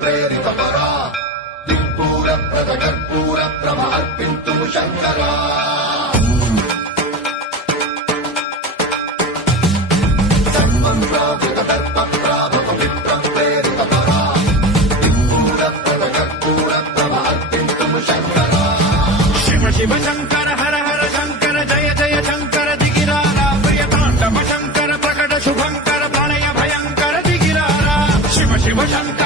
ప్రేరితపరా దిక్పూర ప్రద కర్పూర ప్రభ అర్పింతు శంకరా శివ శంకర హర హర శంకర జయ జయ శంకర దిగిరారా ప్రియతాండవ శంకర ప్రకట శుభంకర ప్రణయ భయంకర దిగిరారా శివ శివ శంకర